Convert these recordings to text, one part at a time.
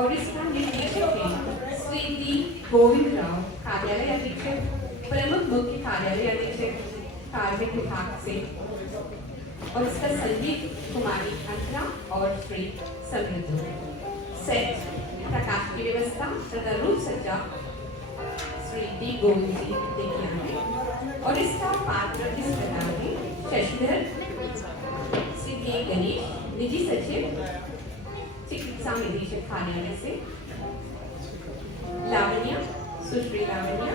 और इसका निर्देशक है श्री डी गोविंद राव, कार्यालय अधीक्षक, प्रमुख मुख्य कार्यालय अधीक्षक कार्मिक विभाग से। और इसका संगीत कुमारी अंतरा और श्री समृद्धि। सेट प्रकाश की व्यवस्था तथा रूप सज्जा श्री डी गोविंद जी देखिए हैं। और इसका पात्र इस प्रकार है: शशिधर श्री के गणेश, निजी सचिव, चिकित्सा निदेशक कार्यालय से। लावण्या, सुश्री लावण्या,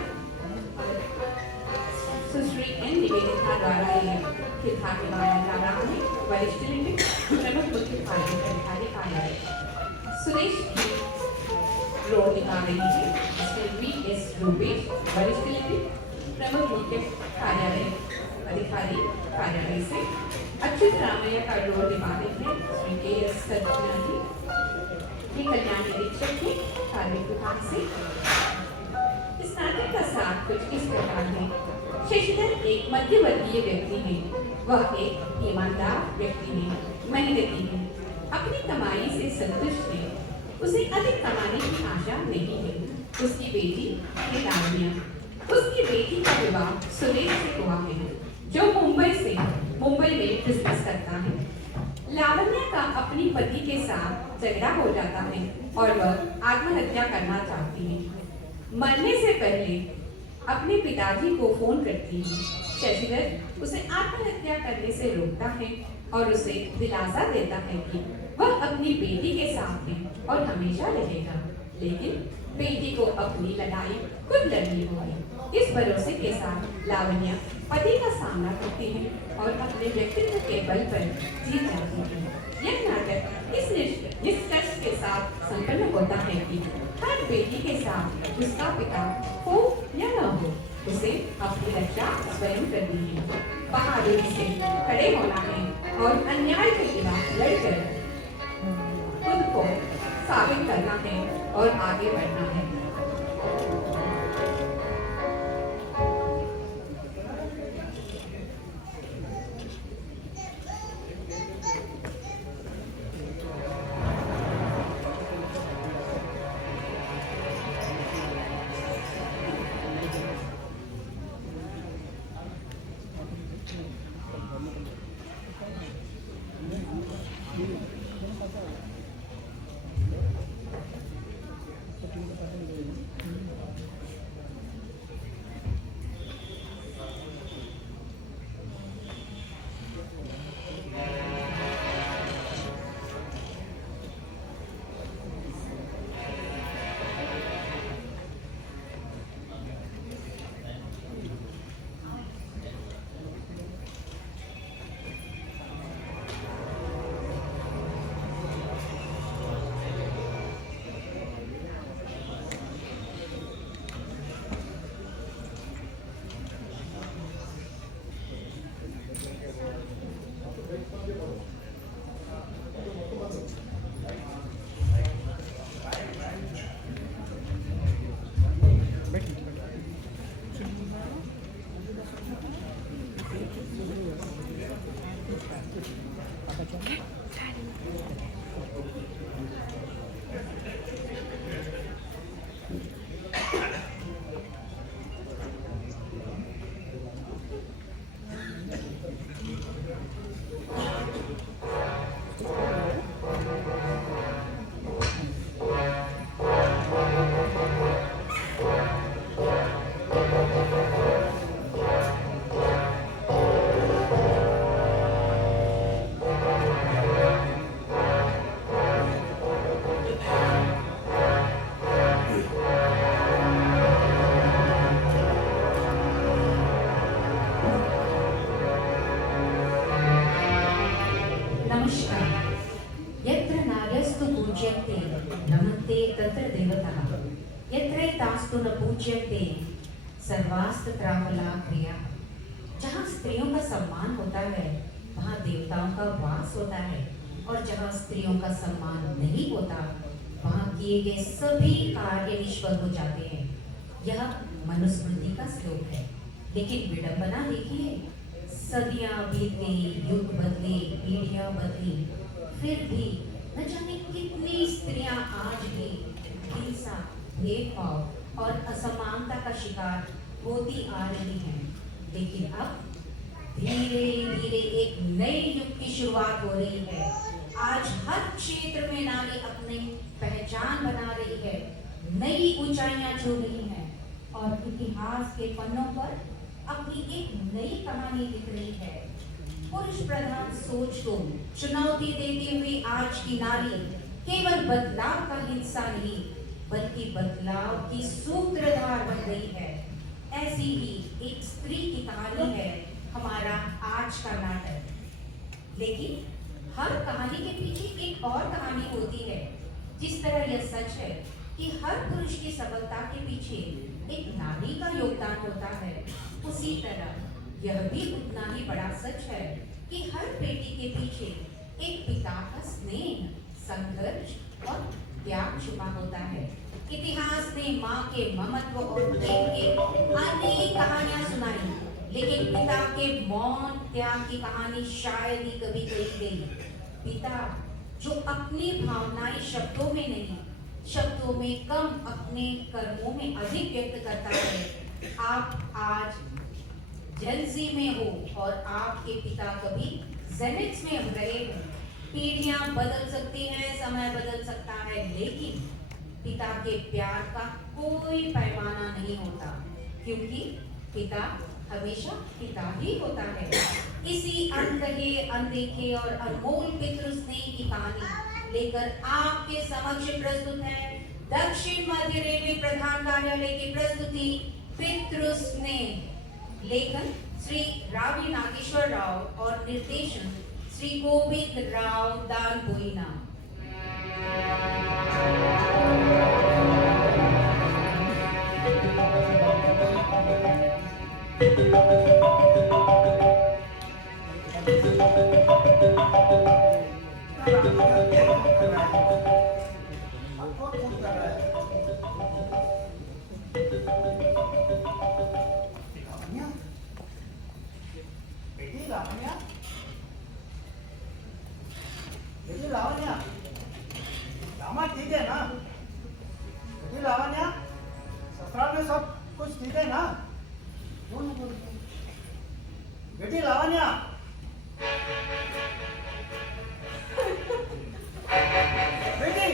सुश्री एन निवेदिता द्वारा ये किरदार निभाया जा रहा है। वरिष्ठ लिपिक, प्रमुख मुख्य कार्यकारी कार्यालय। सुरेश की रोल निभा रही है श्री वी एस रूपेश, वरिष्ठ लिपिक, प्रमुख मुख्य कार्यालय अधिकारी कार्यालय से। अच्युत रामैया का रोल निभा रही है श्री के एस सत्यनारायण, ये कल्याण निरीक्षक है कार्मिक विभाग से। इस नाटक का सार कुछ इस प्रकार है: शशिधर एक मध्यवर्गीय व्यक्ति है, वह एक ईमानदार व्यक्ति है, मेहनती है, अपनी कमाई से संतुष्ट है, उसे अधिक कमाने की आशा नहीं है। उसकी बेटी है लावण्या, उसकी बेटी का विवाह सुरेश से हुआ है, जो मुंबई में बिजनेस करता है। लावण्या का अपनी पति के साथ झगड़ा हो जाता है और वह आत्महत्या करना चाहती है। मरने से पहले अपने पिताजी को फोन करती है। शशिधर उसे आत्महत्या करने से रोकता है और उसे दिलासा देता है कि वह अपनी बेटी के साथ है और हमेशा रहेगा, लेकिन बेटी को अपनी लड़ाई खुद लड़नी होगी। इस भरोसे के साथ लावण्या पति का सामना करती है और अपने व्यक्तित्व के बल पर जीत जाती है। यह नाटक इस निष्कर्ष के साथ संपन्न होता है कि हर बेटी के साथ उसका पिता हो या न हो, उसे अपनी रक्षा स्वयं करनी है, बहादुरी से खड़े होना है और अन्याय के खिलाफ लड़कर खुद को साबित करना है और आगे बढ़ना है। यत्रैतास्तु न पूज्यते सर्वास्त्र त्रावला क्रिया। जहाँ स्त्रियों का सम्मान होता है वहाँ देवताओं का वास होता है, और जहाँ स्त्रियों का सम्मान नहीं होता वहाँ किए गए सभी कार्य निष्फल हो जाते हैं। यह मनुस्मृति का श्लोक है। लेकिन विडंबना देखिए, सदियां बीत गई, युग बदले, पीढ़ियां बदली, फिर भी न जाने कितनी स्त्रियां आज भी हिंसा, भेदभाव और असमानता का शिकार होती आ रही हैं। लेकिन अब धीरे धीरे एक नए युग की शुरुआत हो रही है। आज हर क्षेत्र में नारी अपनी पहचान बना रही है, नई ऊंचाइयां छू रही हैं और इतिहास के पन्नों पर अपनी एक नई कहानी लिख रही है। पुरुष प्रधान सोच को चुनौती देती हुई आज की नारी केवल बदलाव का हिस्सा नहीं, बल्कि बदलाव की सूत्रधार बन गई है। ऐसी ही एक स्त्री की कहानी है हमारा आज का नाटक। लेकिन हर कहानी के पीछे एक और कहानी होती है। जिस तरह यह सच है कि हर पुरुष की सफलता के पीछे एक नारी का योगदान होता है, उसी तरह यह भी उतना ही बड़ा सच है कि हर बेटी के पीछे एक पिता का स्नेह, संघर्ष और त्याग छुपा होता है। इतिहास ने माँ के ममत्व और प्रेम के अनेक कहानियां सुनाई, लेकिन पिता के मौन त्याग की कहानी शायद ही कभी कही गई। पिता जो अपनी भावनाएं शब्दों में नहीं, शब्दों में कम, अपने कर्मों में अधिक व्यक्त करता है। आप आज जेनजी में हो और आपके पिता कभी जेनिक्स में रहे हो। पीढ़ियां बदल सकती हैं, समय बदल सकता है, लेकिन पिता के प्यार का कोई पैमाना नहीं होता, क्योंकि पिता हमेशा पिता ही होता है। इसी अनकहे, अनदेखे और अनमोल पितृ स्नेह की कहानी लेकर आपके समक्ष प्रस्तुत है दक्षिण मध्य रेलवे प्रधान कार्यालय की प्रस्तुति पितृ स्नेह। लेखन श्री रावी नागेश्वर राव और निर्देशन श्री गोविंद राव दानबोइना। ठीक है ना? लावण्या, ससुराल में सब कुछ ठीक है ना? बोल बोल बेटी लावण्या, बेटी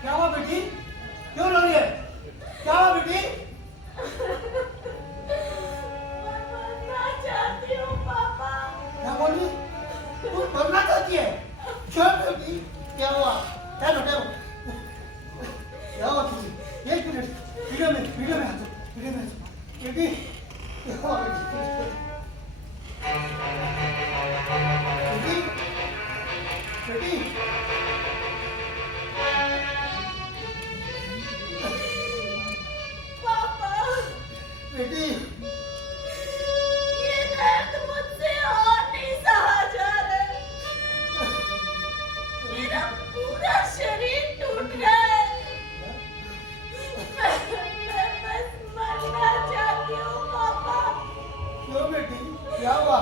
क्या हुआ बेटी? क्यों रो रही है? क्या हुआ बेटी? क्या बोल रही? तू मरना चाहती है? क्यों बेटी? क्या हुआ? क्या बेटा? क्या हुआ तुझे? एक मिनट, वीडियो में आ जाओ, बेटी, क्या हुआ बेटी? बेटी, बेटी, ये दर्द मुझसे और नहीं सहा जा रहा है। मेरा पूरा शरीर टूट रहा है। मैं बस मरना चाहती हूँ पापा। क्यों बेटी? क्या हुआ?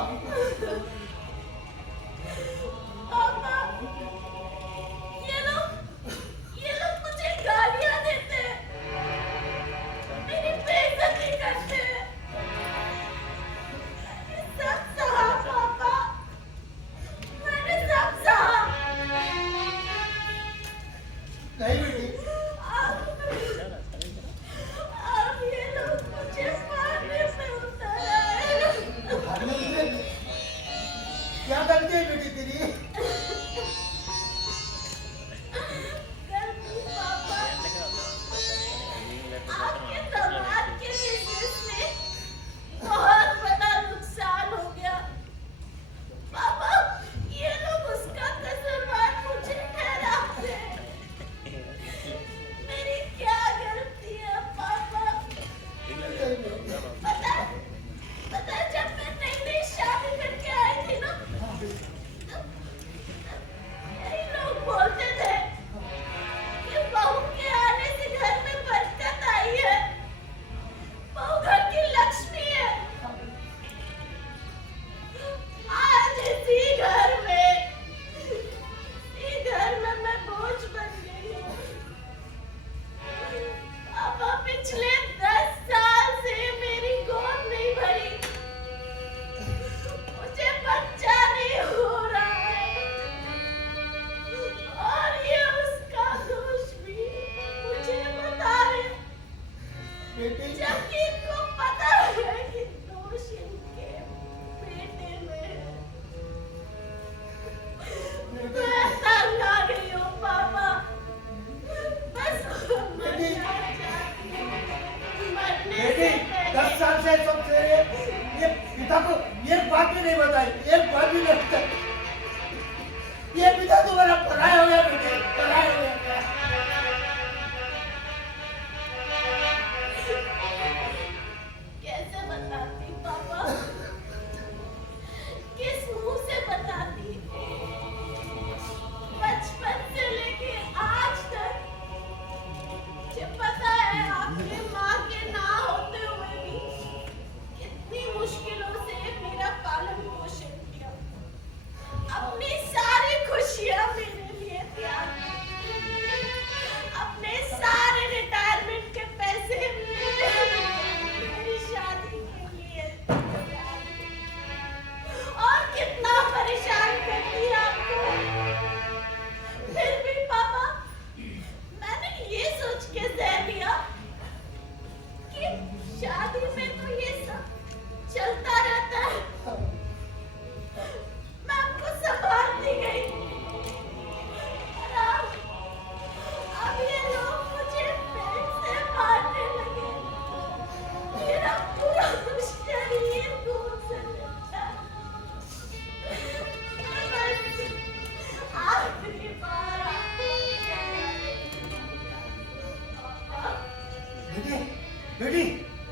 ये पिता तुम्हारा पराया हो गया बेटे, पराया हो गया। कैसे बताती पापा? किस मुंह से बताती? बचपन से लेके आज तक मुझे पता है आपके माँ के ना होते हुए भी कितनी मुश्किलों से मेरा पालन पोषण किया, अपनी सारी खुशियाँ मेरे लिए त्याग दी, अपने सारे रिटायरमेंट के पैसे मेरी शादी के लिए त्याग दी। और कितना परेशान करती है आपको। फिर भी पापा मैंने ये सोच के सह लिया कि शादी में तो ये सब चलता रहता है। मैं आपको संभालती गई और अब ये लोग मुझे फिर से मारने लगे। मेरा पूरा शरीर खून से लथपथ। बस आखिरी बार आपको पापा। बेटी, बेटी,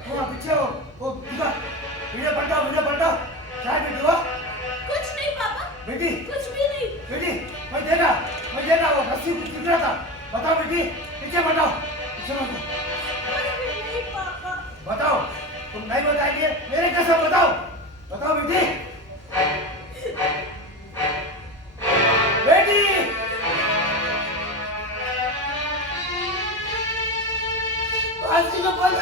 वो पीछे हो, वो दिखा, वीडियो पलटाओ, क्या है बेटी वो? कुछ नहीं पापा, बेटी, कुछ भी नहीं। बेटी, मैं देखा वो रस्सी टूट रहा था, बताओ बेटी, पीछे बताओ, कुछ भी नहीं पापा। बताओ, तुम नहीं बताएंगे, मेरे कसम बताओ बेटी, बेटी, फांसी में पड़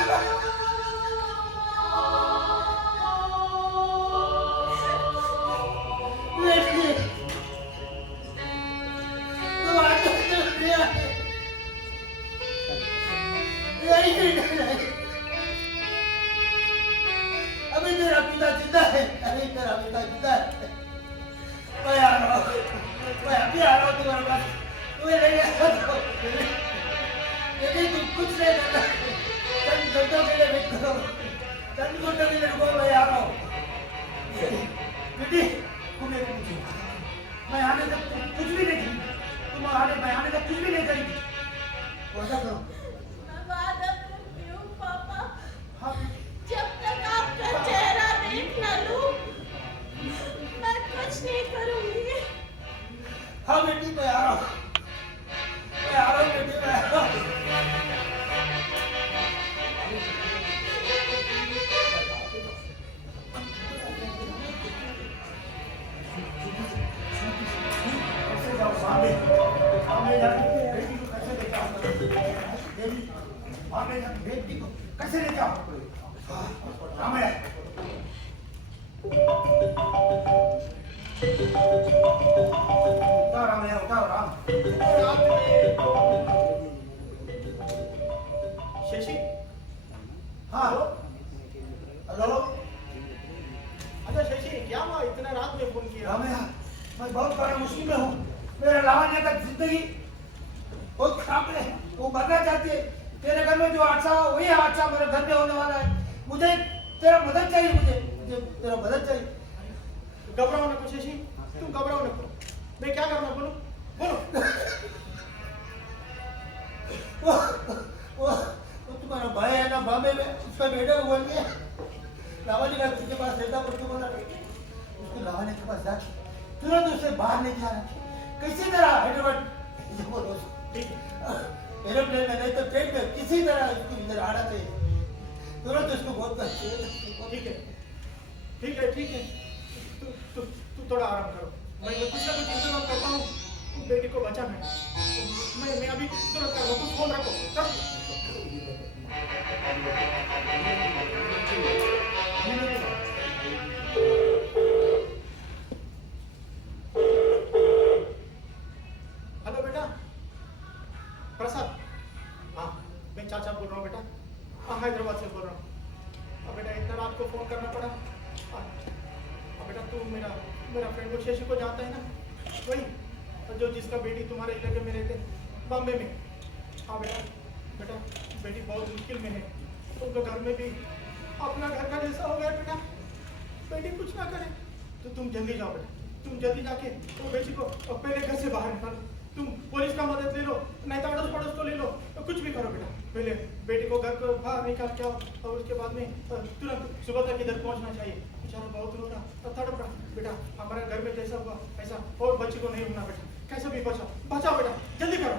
बेटी, तुम आज नहीं, अभी मेरा पिता जिंदा है, मैं आ रहा हूँ, मैं अभी आ रहा हूँ तुम्हारे पास, तुम्हें लेके लेकिन तुम कुछ नहीं करना, चंद घंटों के लिए वेट करो, चंद घंटों के लिए रुको, मैं आ रहा हूँ। बेटी, तुम एक पूछो, मैं आने तक कुछ भी नहीं करी, मैं आने तक कुछ भी नहीं करी, वादा करो। मैं वादा करती हूँ पापा, हाँ जब तक आपका चेहरा देख न लूं, मैं कुछ नहीं करूंगी। हाँ बेटी, मैं आ रहा हूँ बेटी, मैं आ रहा हूँ। कैसे जाओ सामने जाके बेटी को कैसे ले जाओ? बेटी को कैसे ले जाओ? रामैया, उठाओ राम। शशि, हाँ हेलो, अच्छा शशि, क्या हुआ इतना रात में फोन किया? रामैया, मैं बहुत बड़ा मुश्किल में हूँ, मेरा लावण्य का जिंदगी बहुत खराब है, वो मरना चाहती है, तेरे घर में जो हादसा हो वही हादसा मेरे घर में होने वाला है, मुझे तेरा मदद चाहिए, मुझे तेरा मदद चाहिए। घबराओ नको शशि, तुम घबराओ नको, मैं क्या करना बोलो बोलो। वो तुम्हारा भाई है ना बॉम्बे में, उसका बेटा हुआ नहीं है, लावण्य का उसके पास रहता, पर तुम उसको लावण्य के पास जाके तुरंत उसे बाहर लेके आना, किसी तरह हैदराबाद एरोप्लेन में नहीं तो ट्रेन में किसी तरह उसको इधर आना चाहिए, तुरंत उसको बहुत ठीक है, तू थोड़ा आराम करो, मैं कुछ ना कुछ इंतजाम करता हूँ बेटी को बचाना है। मैं अभी तुरंत कर रहा हूँ, तुम फोन रखो। हेलो बेटा, प्रसाद, हाँ मैं चाचा बोल रहा हूँ बेटा, हाँ हैदराबाद से बोल रहा हूँ। अब बेटा इतना रात को फोन करना पड़ा। अब बेटा तू मेरा फ्रेंड को शशि को जानता है ना, वही जो जिसका बेटी तुम्हारे इलाके में रहते बॉम्बे में। हाँ बेटा बेटी बहुत मुश्किल में है, उनको घर में भी अपना घर का जैसा हो गया बेटा, बेटी कुछ ना करे तो तुम जल्दी जाओ बेटा, तुम जल्दी जाके वो बेटी को पहले घर से बाहर निकालो। तुम पुलिस का मदद ले लो, नहीं तो अड़ोस पड़ोस को ले लो, तो कुछ भी करो बेटा। पहले बेटी को घर को बाहर निकाल के आओ और उसके बाद में तुरंत सुबह तक इधर पहुंचना चाहिए। बेचारा बहुत रो रहा और तड़प रहा। बेटा हमारे घर में जैसा हुआ ऐसा और बच्ची को नहीं होना बेटा, कैसे भी बचाओ बचाओ बेटा, जल्दी करो।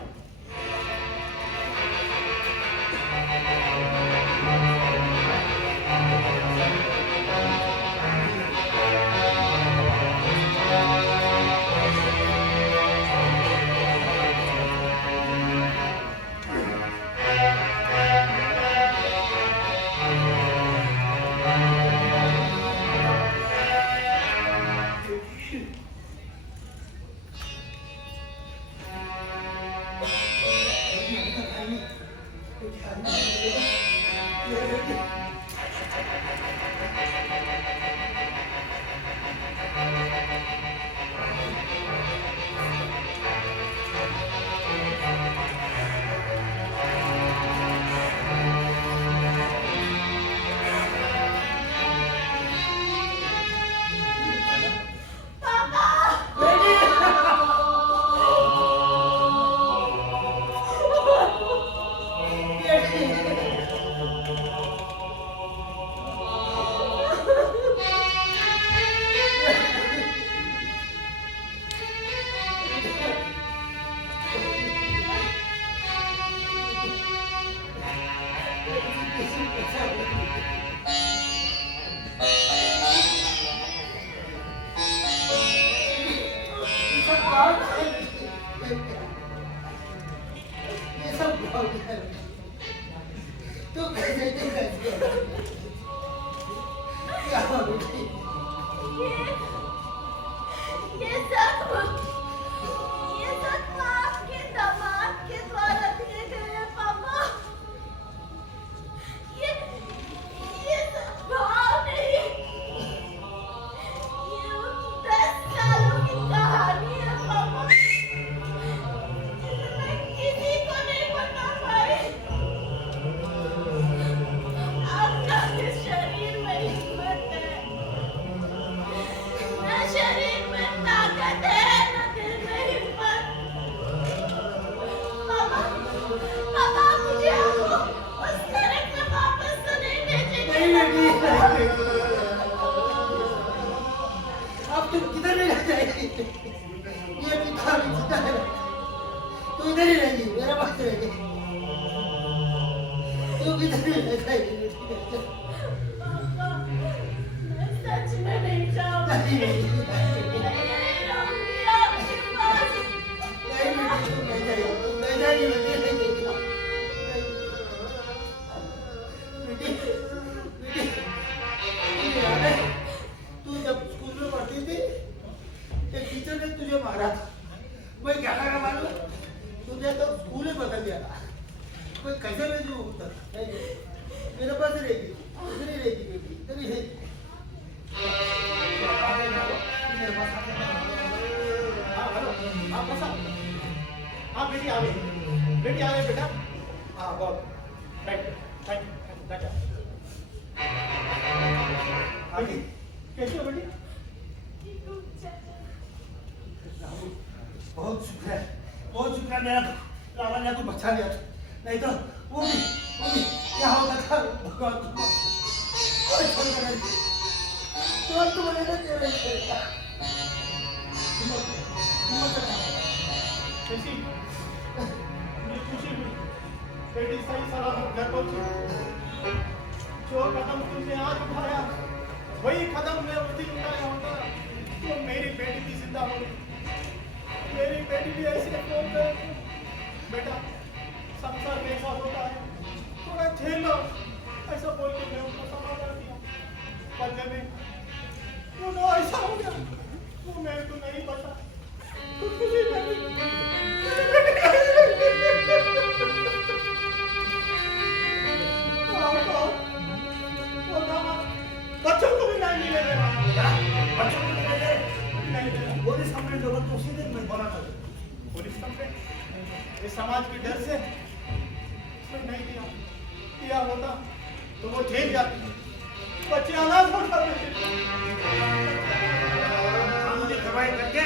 कार्रवाई करके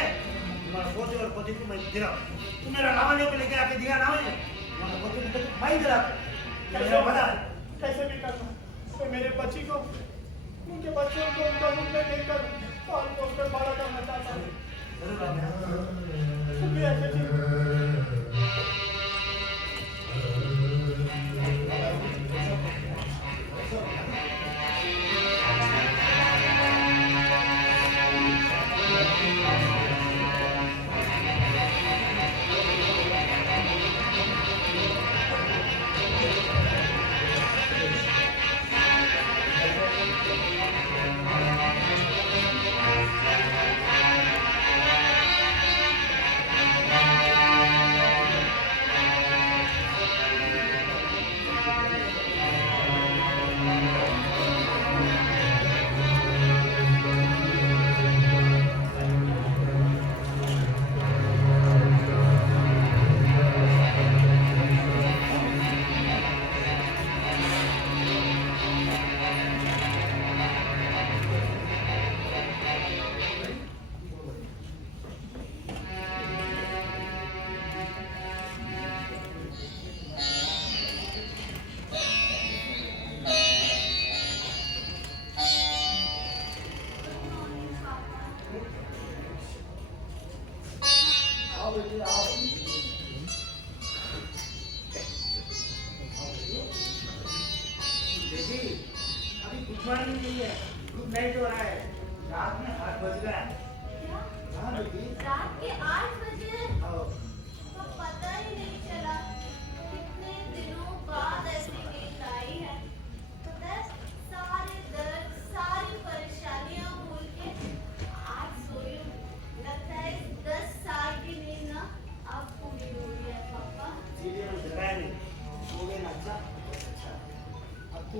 तुम्हारा पोते और पोती को मैं दिला। तुम मेरा लावण्य को लेके आके दिया ना मुझे, तुम्हारा पोते को मैं ही दिला। कैसे बता? कैसे भी करना? तो मेरे बच्ची को, उनके बच्चों को उनका रूप में देखकर और पोस्ट पर बड़ा करना चाहता हूँ। जरूर लावण्य। शुक्रिया चाची। नाइट हो रहा है, रात में 8 बज रहा है। हाँ बेटी। रात के 8 बजे आओ। तो पता ही नहीं चला कितने दिनों बाद ऐसी नींद आई है। पता है, सारे दर्द सारी परेशानियां भूल के आज सोई हूँ। लगता है 10 साल की नींद ना अब पूरी हो रही है पापा। सीधे में जगह नहीं, हो गए ना। अच्छा अब तू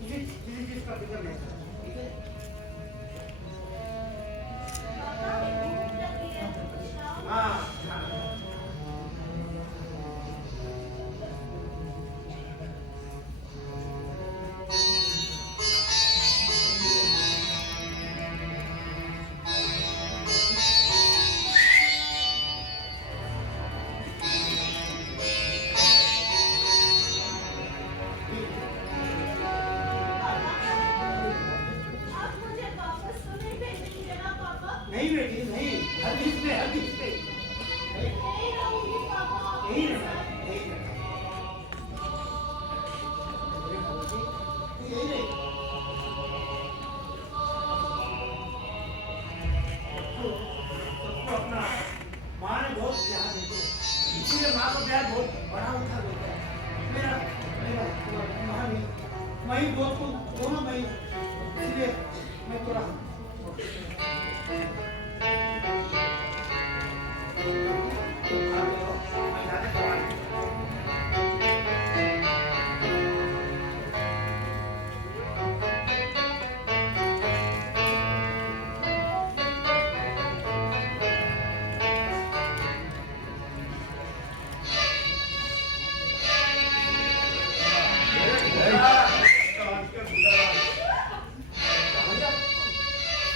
किसी चीज का फिक्र नहीं कर, ठीक है? पापा भूख लगी है, कुछ खाओ। हाँ। आप मुझे वापस तो नहीं भेजेंगे ना पापा? नहीं बेटी नहीं, हर चीज पे नहीं रहूंगी पापा। यही रहना, यही रहना। यही नहीं। सबको अपना माँ ने बहुत प्यार देते, इसीलिए माँ का प्यार बहुत बड़ा उठा देता है। मेरा माँ नहीं, मैं ही दोस्त को दोनों मैं ही, इसलिए मैं थोड़ा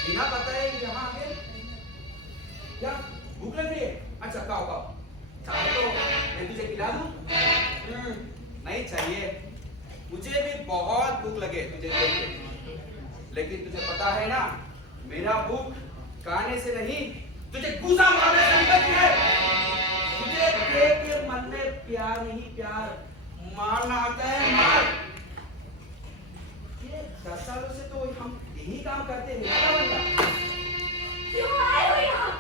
बिना बताए यहाँ आ गए? क्या भूख लग रही है? अच्छा खाओ खाओ, चाहे तो मैं तुझे खिला दूं? नहीं चाहिए, मुझे भी बहुत भूख लगे तुझे देख के, लेकिन तुझे पता है ना मेरा भूख खाने से नहीं तुझे घूसा मारने से निकलती है। तुझे देख के मन में प्यार नहीं प्यार मारना आता है, मार। ये 10 सालों से तो हम यही काम करते हैं ना बंदा। क्यों आए हो यहाँ?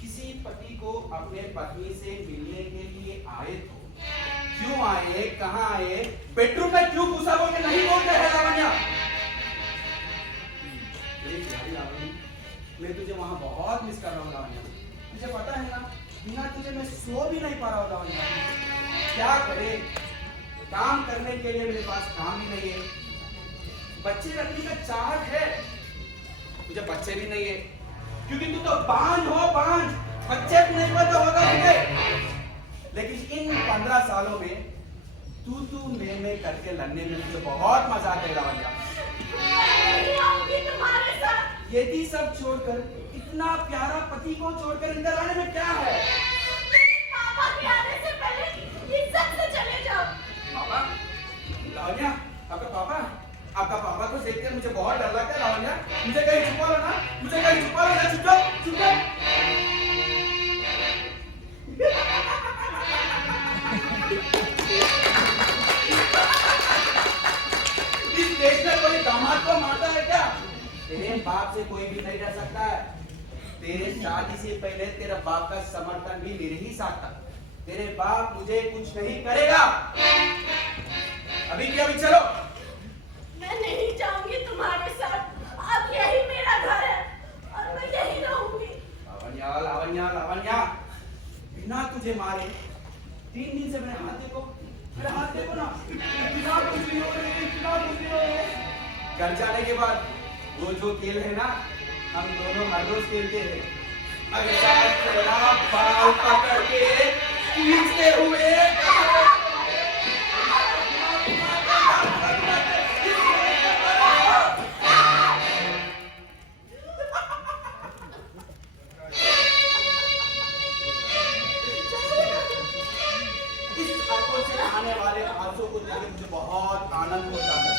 किसी पति को अपने पत्नी से मिलने के लिए आए तो क्यों आए, कहाँ आए, बेडरूम में क्यों घुसा बोल के नहीं बोलते हैं लावण्या? मेरी प्यारी लावण्या, मैं तुझे वहां बहुत मिस कर रहा हूँ लावण्या। तुझे पता है ना बिना तुझे मैं सो भी नहीं पा रहा हूँ लावण्या। क्या करे, काम करने के लिए मेरे पास काम भी नहीं है, बच्चे रखने का चाहत है, मुझे बच्चे भी नहीं है क्योंकि तू तो बांझ हो, बांझ, बच्चे भी नहीं पैदा होगा तुझे। लेकिन इन 15 सालों में तू मैं करके लड़ने में मुझे बहुत मजा आता है लावण्या। मैं नहीं आऊंगी तुम्हारे साथ। ये सब छोड़कर इतना प्यारा पति को छोड़कर इधर आने में क्या है? पापा के आने से पहले इज्जत से चले जाओ। पापा? लावण्या, आपका पापा को देखते मुझे बहुत डर लगता है लावण्या। मुझे कहीं छुपा लो ना, चुप जाओ। इस देश में कोई दामाद को मारता है क्या? तेरे बाप से कोई भी नहीं डर सकता है। तेरे शादी से पहले तेरे बाप का समर्थन भी मेरे ही साथ था। तेरे बाप मुझे कुछ नहीं करेगा। अभी चलो। मैं नहीं जाऊंगी तुम्हारे साथ। अब यही मेरा घर है और मैं यही रहूंगी। लावण्या, बिना तुझे मारे 3 दिन से मेरे हाथ देखो ना। इतना खुशी हो रही है। घर जाने के बाद वो जो खेल है ना, हम दोनों हर रोज खेलते हैं। ऐसा तेरा बाल पकड़ के खींचते हुए आने वाले आंसू को देख मुझे बहुत आनंद होता है।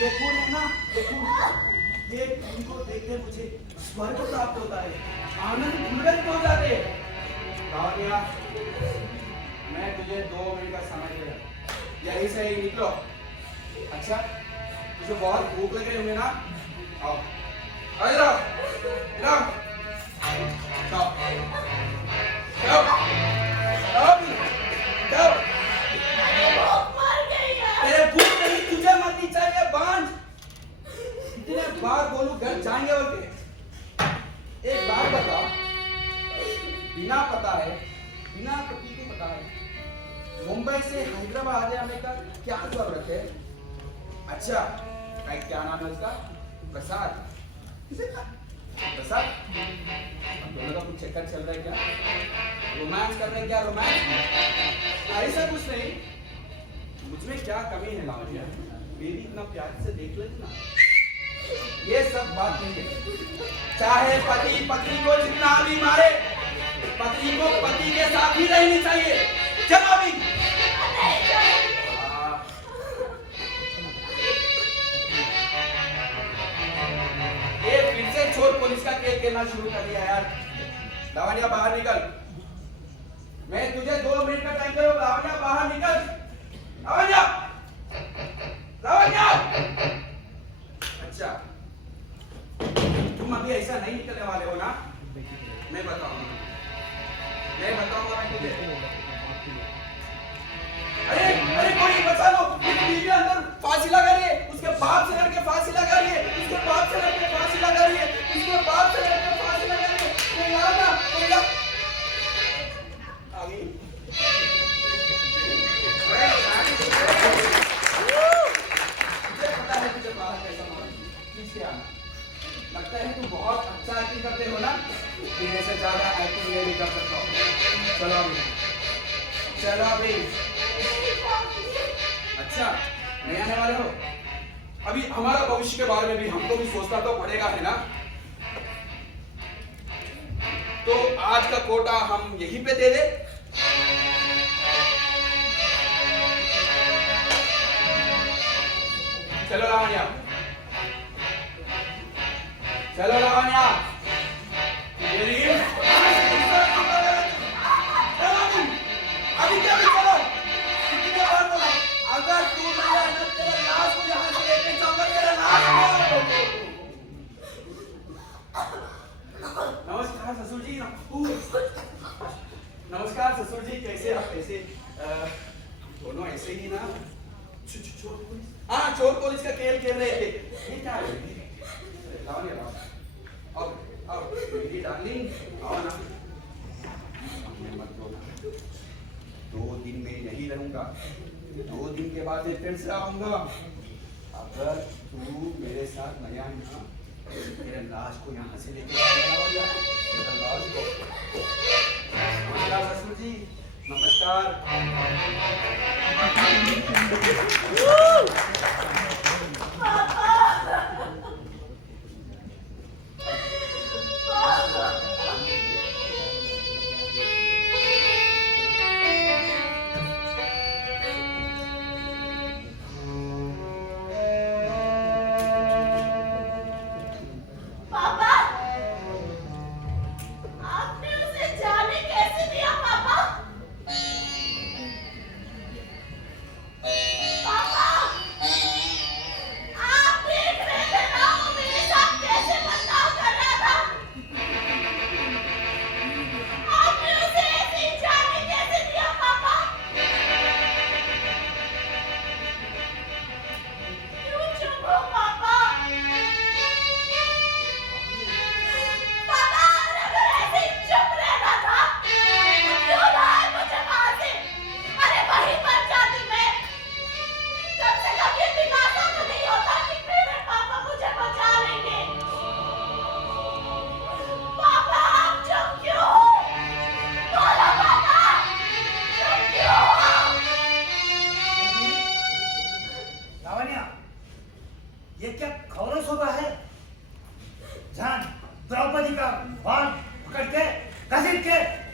ये फूल है ना, ये फूल को देखकर मुझे स्वर्ग प्राप्त होता है। आनंद भूलकर हो जाते हैं। लावण्या, मैं तुझे 2 मिनट का समय दे रहा हूं। यहीं से ही निकलो। अच्छा, तुझे बहुत भूख लग रही होगी ना? आओ, इधर आओ। मर गई है। तेरे भूख नहीं, तुझे मरनी चाहिए बांझ। इतने बार बोलूं घर जाएंगे और के। एक बात बताओ, बिना पति को पता है, मुंबई से हैदराबाद आने का क्या जरूरत है? अच्छा, क्या नाम है उसका? प्रसाद। हम दोनों का कुछ चक्कर चल रहा है क्या? रोमांस कर रहे हैं क्या? रोमांस ऐसा कुछ नहीं। मुझमें क्या कमी है लावण्या? मेरी इतना प्यार से देख लेते ना। ये सब बात नहीं है। चाहे पति पत्नी को जितना भी मारे, पत्नी को पति के साथ ही रहनी चाहिए। चलो अभी। ये फिर से चोर पुलिस का खेल खेलना शुरू कर दिया यार। लावण्या बाहर निकल। मैं तुझे 2 मिनट का टाइम दे रहा हूं। लावण्या बाहर निकल। लावण्या! अच्छा, तुम अभी ऐसा नहीं निकलने वाले हो ना? मैं बताऊंगा मैं तुझे। अरे कोई बचा लो। इस बीवी अंदर फांसी लगा रही है। उसके बाप से लड़के फांसी लगा रही है। उसके बाप से लड़के फांसी लगा रही है। उसके बाप से लड़के फांसी लगा रही है। कोई आ ना, कोई आ गई। लगता है तुम बहुत अच्छा एक्टिंग करते हो ना? मेरे से ज्यादा एक्टिंग ये नहीं कर सकता हूँ। चलो अभी। अच्छा, नहीं आने वाले हो? अभी हमारा भविष्य के बारे में भी हमको भी सोचना तो पड़ेगा, है ना? तो आज का कोटा हम यहीं पे दे दे। चलो लावण्या। अभी क्या भी चलो। कितने बार बोला, अगर तू नहीं आए तो तेरे लाश को यहाँ से लेके जाऊंगा। तेरा लाश को। नमस्कार ससुर जी। नमस्कार ससुर जी, कैसे आप? कैसे दोनों ऐसे ही ना? चोर पुलिस, हाँ चोर पुलिस का खेल खेल रहे थे। ये क्या है? लाओ आओ मेरी डार्लिंग, आओ ना। मत रोना। 2 दिन में नहीं रहूंगा। 2 दिन के बाद मैं फिर से आऊंगा। अगर तू मेरे साथ नहीं आया, मेरे लाश को यहाँ से लेके मेरा लाश को। नमस्कार ससुर जी, नमस्कार।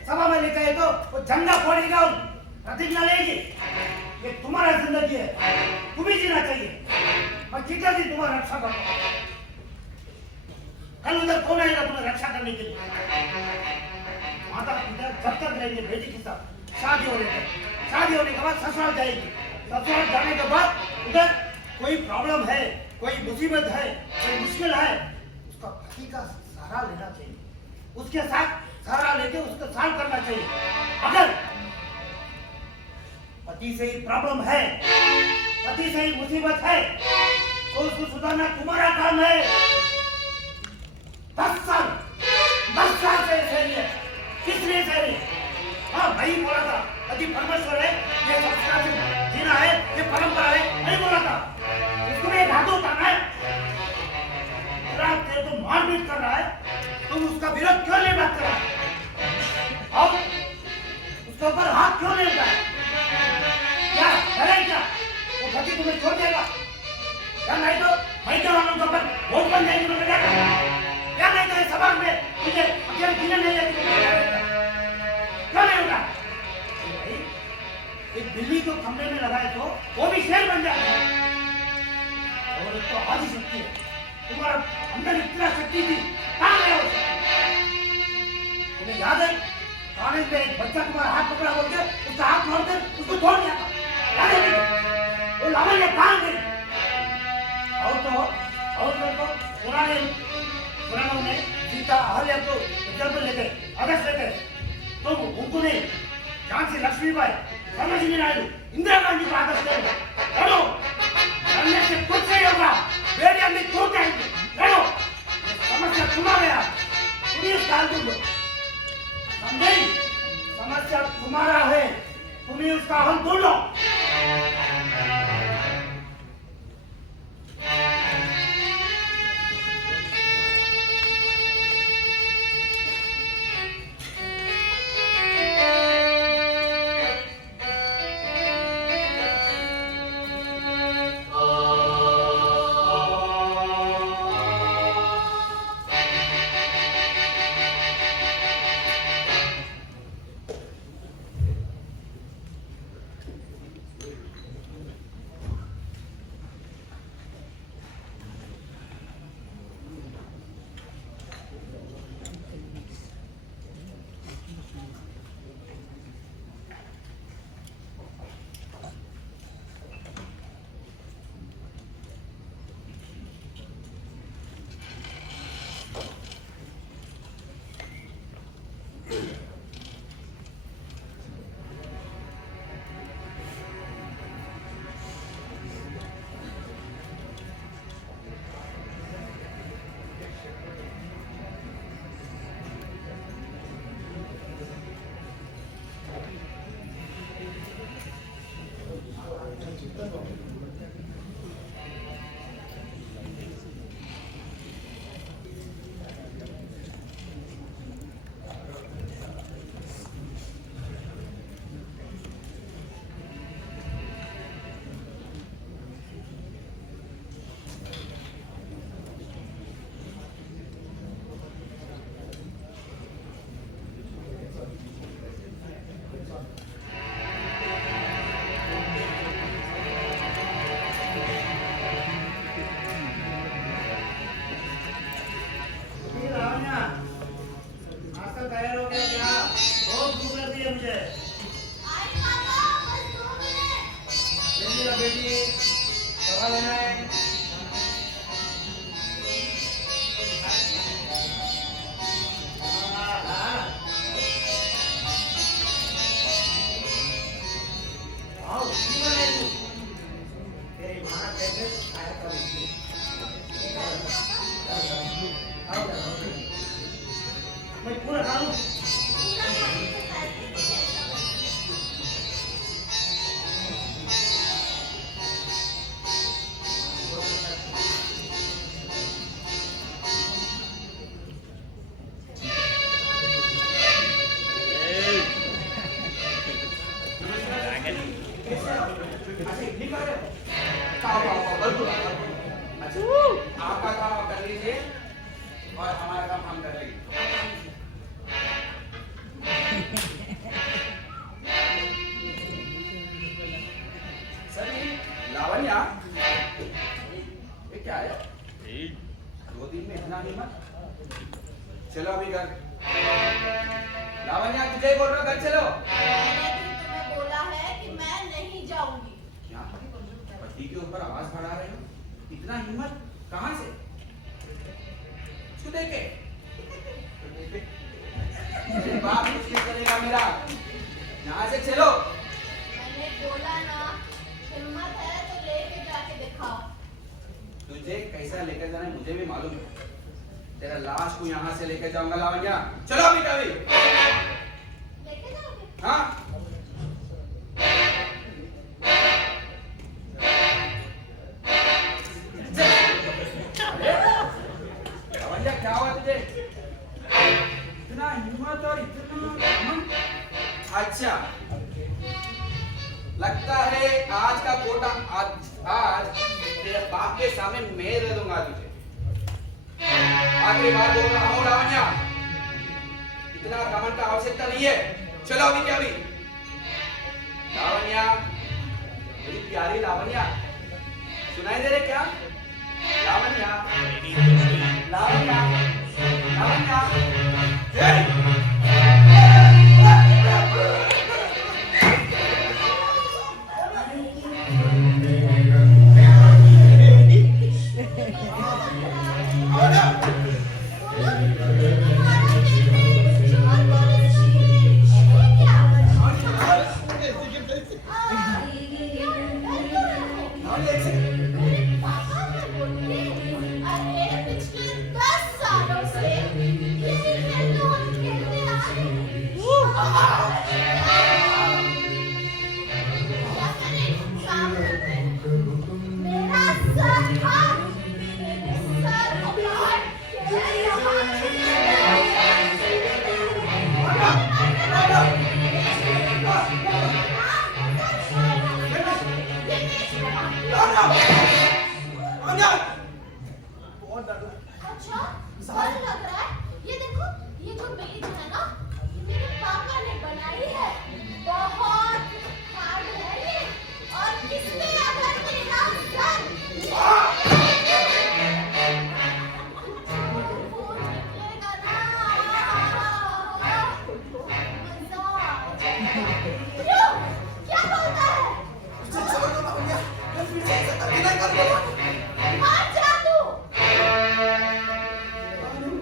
सभा में लेकर आए तो वो झंडा फोड़ेगा और प्रतिज्ञा लेगी। ये तुम्हारा जिंदगी है, तुम्हें जीना चाहिए। मैं कितना दिन तुम्हारा रक्षा करूंगा। कल उधर कौन आएगा तुम्हें रक्षा करने के लिए? माता पिता जब तक रहेंगे बेटी के साथ, शादी होने के बाद ससुराल जाएगी। ससुराल जाने के बाद उधर कोई प्रॉब्लम है, कोई मुसीबत है, कोई मुश्किल है, उसका पति का सहारा लेना चाहिए। उसके साथ सहारा लेके उसको सॉल्व करना चाहिए। अगर पति से ही प्रॉब्लम है, पति से ही मुसीबत है, तो उसको सुधारना तुम्हारा काम है। 10 साल से ऐसे ही है। किस लिए सही? हाँ, वही बोला था पति परमेश्वर है, ये संस्कार से जीना है, ये परंपरा है, नहीं बोला था। उसको भी एक हाथों उठाना है। तेरे को मारपीट कर रहा है, तुम उसका विरोध क्यों नहीं बात कर रहा है? और उसके ऊपर हाथ क्यों नहीं उठाया? क्या करे क्या? वो पति तुम्हें छोड़ देगा या नहीं तो मैं वालों के ऊपर वोट बन जाएगी तो क्या नहीं तो समाज में मुझे अकेले जीने नहीं देती। क्यों नहीं होगा? एक बिल्ली को खंभे में लगाए तो वो भी शेर बन जाता है। और तो आदि शक्ति है, तुम्हारा अंदर इतना शक्ति थी, कहाँ गया वो? तुम्हें याद है कॉलेज में एक बच्चा तुम्हारा हाथ पकड़ा बोल के उसका हाथ मारकर उसको तोड़ दिया था, याद है? वो लावण्य कहाँ गई? और तो पुराणों में सीता अहल्या को जन्म लेते आदर्श लेते तो उनको नहीं झांसी लक्ष्मीबाई, सरोजिनी नायडू, इंदिरा गांधी को आदर्श ले लड़ो। लड़ने से कुछ नहीं होगा, बेटियां भी टूट जाएंगी। लड़ो, समस्या तुम्हारे यहाँ, तुम्हें उसका हल ढूंढो। समझे? समस्या तुम्हारा है, तुम्हें उसका हल ढूंढो। आपका काम आप कर लीजिए और हमारा काम हम कर लेंगे। चलो अभी घर। लावण्या तुझे ही बोल रहा हूँ, घर चलो। मैंने भी तुम्हें बोला है कि मैं नहीं जाऊंगी। क्या पति के ऊपर आवाज बढ़ा रहे हो? इतना हिम्मत कहाँ से? छू देखे मेरे बाप मुश्किल करेगा मेरा। यहाँ से चलो। मैंने बोला ना, हिम्मत है तो लेके जाके दिखाओ। तुझे कैसा लेकर जाना है मुझे भी मालूम है। तेरा लाश को यहाँ से लेकर जाऊंगा लावण्या। चलो अभी कभी। लेके जाओगे? हाँ। अरे, लावण्या क्या हुआ तुझे? इतना हिम्मत और इतना घमंड? अच्छा, लगता है आज का कोटा आज तेरे बाप के सामने मैं दे दूंगा तुझे। आखिरी बार बोल रहा हूँ लावण्या, इतना घमंड का आवश्यकता नहीं है। चलो अभी क्या अभी। लावण्या, मेरी प्यारी लावण्या, सुनाई दे रहे क्या? लावण्या, लावण्या, लावण्या, अच्छा, सारे लग रहा है। ये देखो, ये जो मेज है ना, ये मेरे पापा ने बनाई है। बहुत हार्ड है ये। और इसमें अगर मेरा सर वो निकलेगा ना, मजा आ जाएगा। क्यों? क्या बोलता है? मार जा तू।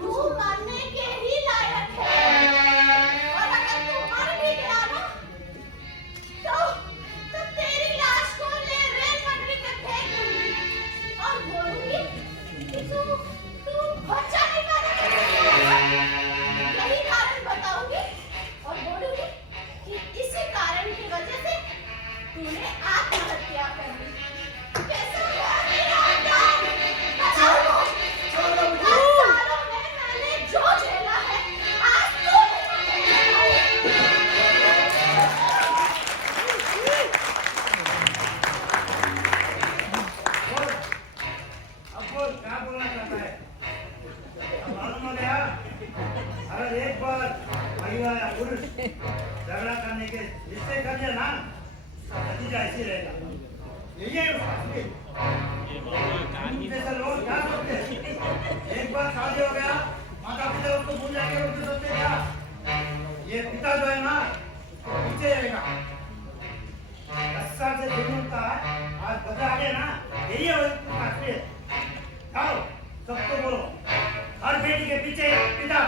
तू मरने के ही लायक है। और अगर तू मर भी गया ना, तो तेरी लाश को ले रेल पटरी पे फेंक दूंगी और बोलूंगी कि तू बच्चा नहीं पैदा कर सकता। यही कारण बताऊंगी और बोलूंगी कि इसी कारण की वजह से तूने आत्महत्या कर ली। कैसा हुआ मेरा काम? बताओ। 10 सालों में मैंने जो झेला है, आज तू नहीं झेलेगा। अब बोल क्या बोलना चाहता है? अब मालूम हो गया, अगर एक बार महिला या पुरुष झगड़ा करने के रिश्ते कर दिया ना, नतीजा ऐसे रहेगा। यही है उसका असली। तुम जैसे लोग क्या सोचते हैं? एक बार शादी हो गया, माता पिता उसको भूल जाएंगे, उसको सोचते क्या? ये पिता जो है ना, उसको पीछे रहेगा। 10 साल से जुनून का आज बदला आ गया ना, यही है उसका असलियत। आओ, सबको बोलो, हर बेटी के पीछे पिता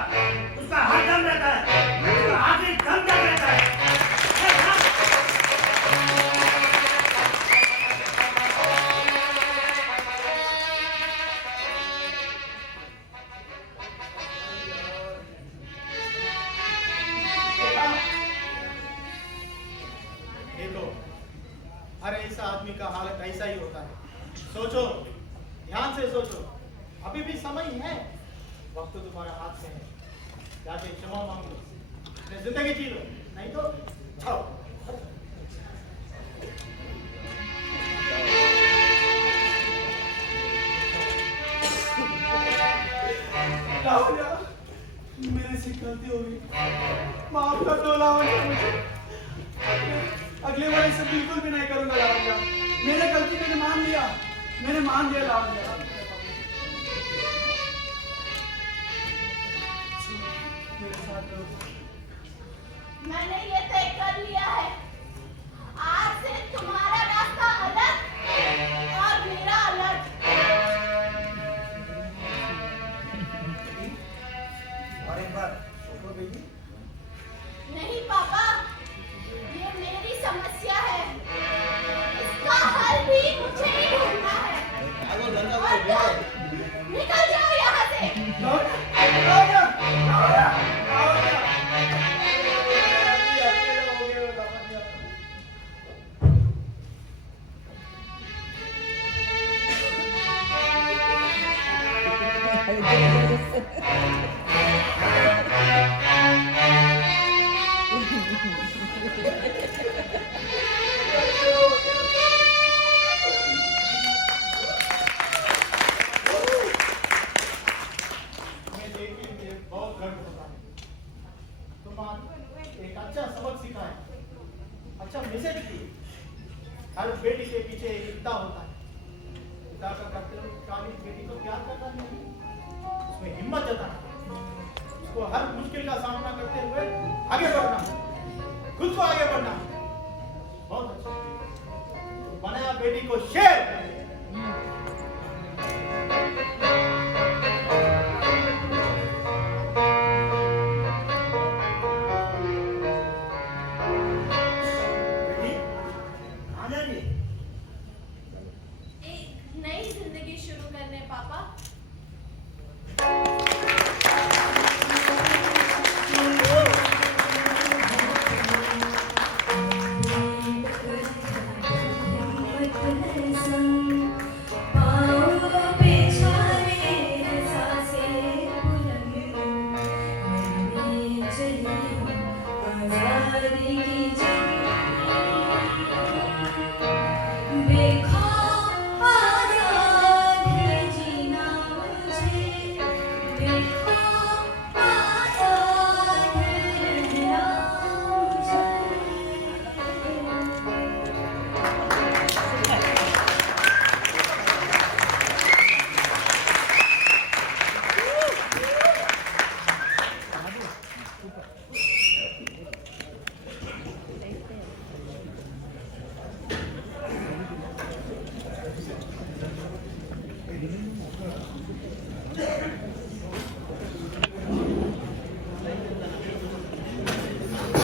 उसका हर दम रहता है, उसका आखिरी दम तक रहता है। देखो, हर ऐसा आदमी का हालत ऐसा ही होता है। सोचो, ध्यान से सोचो, अभी भी समय है। वक्त तो तुम्हारे हाथ में है। जाके क्षमा मांग लो, अपनी जिंदगी जी लो, नहीं तो जाओ। लावण्या, मेरे से गलती हो गई, माफ कर दो लावण्या मुझे। अगले बार ऐसा बिल्कुल भी नहीं करूंगा लावण्या। मेरे गलती मैंने मान लिया लावण्या। साथ करोगे? मैंने ये तय कर लिया है, आज से तुम्हारा रास्ता अलग और मेरा अलग। और एक बार छोड़ो बेटी। नहीं पापा, ये मेरी समस्या है, इसका हल भी मुझे ही ढूंढना है। और तुम निकल जाओ यहाँ से। मैं देखिए मुझे बहुत गर्व होता है। तुम आज एक अच्छा सबक सिखाए, अच्छा मैसेज दिए। हर बेटी के पीछे एक पिता होता है। पिता का कर्तव्य काबिल बेटी को प्यार करना नहीं, उसमें हिम्मत जताना, उसको हर मुश्किल का सामना करते हुए आगे बढ़ना, खुद को आगे बढ़ना। बहुत अच्छा तो बनाया बेटी को शेर। बेटी, कहाँ जा रही है? एक नई जिंदगी शुरू करने पापा।